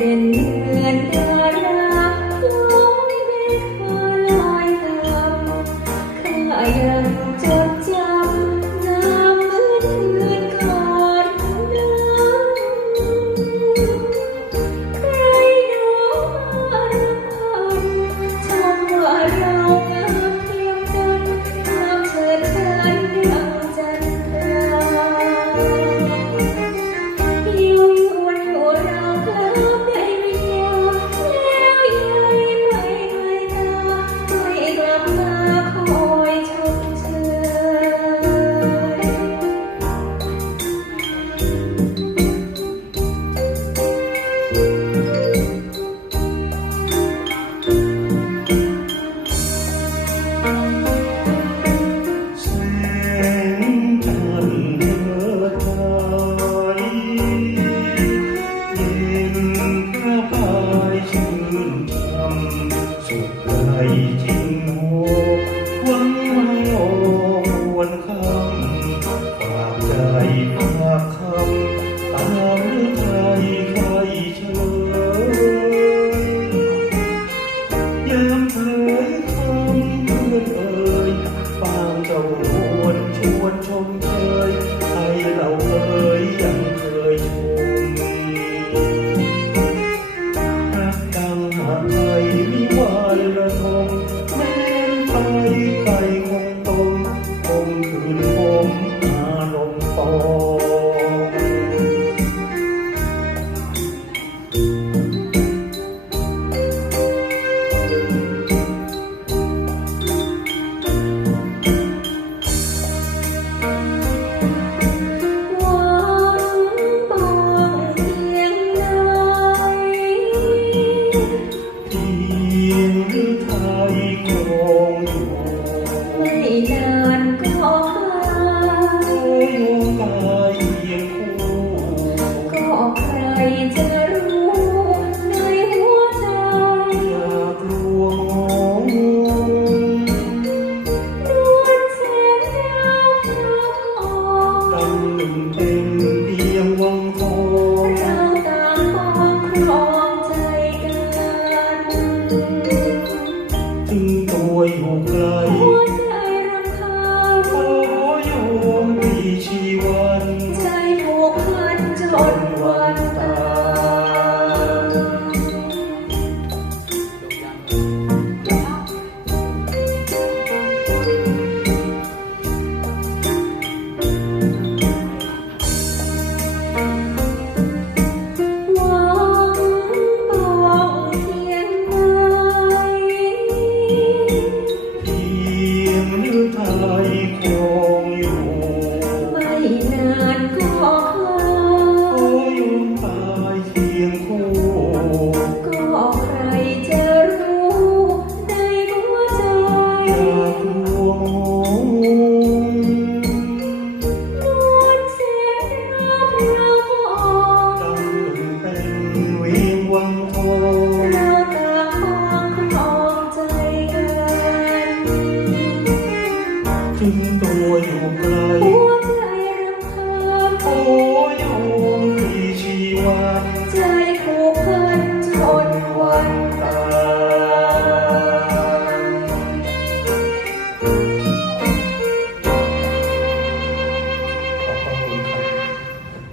ยังจน ใจจ วยอยู่ไกล